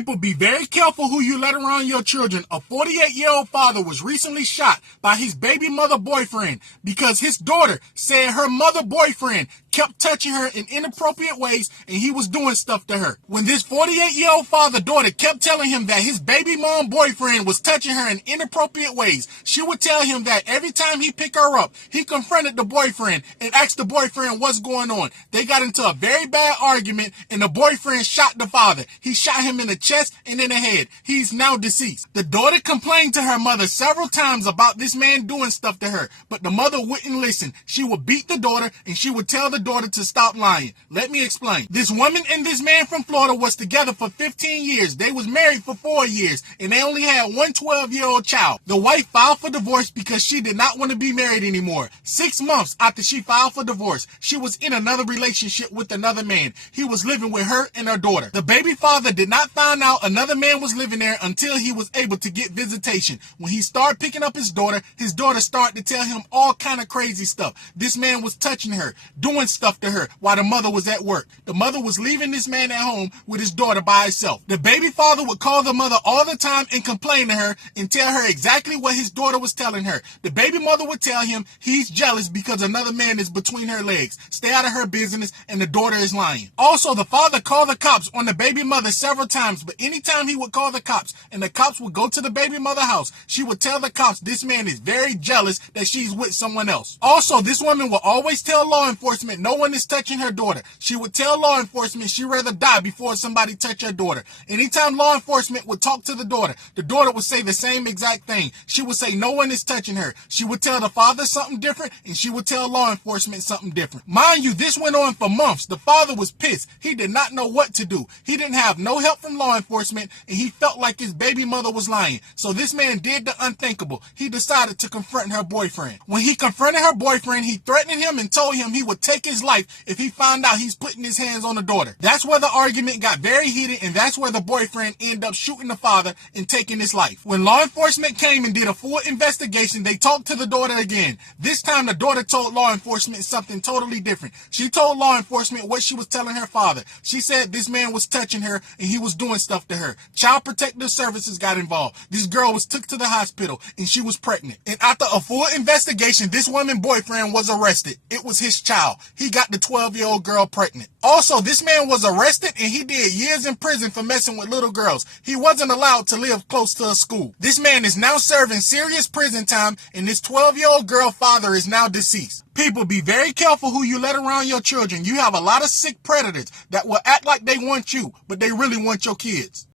People, be very careful who you let around your children. A 48-year-old father was recently shot by his baby mother boyfriend because his daughter said her mother boyfriend kept touching her in inappropriate ways and he was doing stuff to her. When this 48-year-old father daughter kept telling him that his baby mom boyfriend was touching her in inappropriate ways, she would tell him that every time he picked her up, he confronted the boyfriend and asked the boyfriend what's going on. They got into a very bad argument and the boyfriend shot the father. He shot him in the chest and in the head. He's now deceased. The daughter complained to her mother several times about this man doing stuff to her, but the mother wouldn't listen. She would beat the daughter and she would tell the daughter to stop lying. Let me explain. This woman and this man from Florida was together for 15 years. They was married for 4 years and they only had one 12-year-old child. The wife filed for divorce because she did not want to be married anymore. 6 months after she filed for divorce, she was in another relationship with another man. He was living with her and her daughter. The baby father did not find out another man was living there until he was able to get visitation. When he started picking up his daughter started to tell him all kind of crazy stuff. This man was touching her, doing stuff to her while the mother was at work. The mother was leaving this man at home with his daughter by herself. The baby father would call the mother all the time and complain to her and tell her exactly what his daughter was telling her. The baby mother would tell him he's jealous because another man is between her legs. Stay out of her business, and the daughter is lying. Also, the father called the cops on the baby mother several times, but anytime he would call the cops and the cops would go to the baby mother house, she would tell the cops this man is very jealous that she's with someone else. Also, this woman will always tell law enforcement no one is touching her daughter. She would tell law enforcement she'd rather die before somebody touch her daughter. Anytime law enforcement would talk to the daughter would say the same exact thing. She would say no one is touching her. She would tell the father something different and she would tell law enforcement something different. Mind you, this went on for months. The father was pissed. He did not know what to do. He didn't have no help from law enforcement and he felt like his baby mother was lying. So this man did the unthinkable. He decided to confront her boyfriend. When he confronted her boyfriend, he threatened him and told him he would take his life if he found out he's putting his hands on the daughter. That's where the argument got very heated and that's where the boyfriend ended up shooting the father and taking his life. When law enforcement came and did a full investigation, they talked to the daughter again. This time the daughter told law enforcement something totally different. She told law enforcement what she was telling her father. She said this man was touching her and he was doing stuff to her. Child Protective Services got involved. This girl was took to the hospital and she was pregnant. And after a full investigation, this woman's boyfriend was arrested. It was his child. He got the 12-year-old girl pregnant. Also, this man was arrested and he did years in prison for messing with little girls. He wasn't allowed to live close to a school. This man is now serving serious prison time and this 12-year-old girl father is now deceased. People, be very careful who you let around your children. You have a lot of sick predators that will act like they want you, but they really want your kids.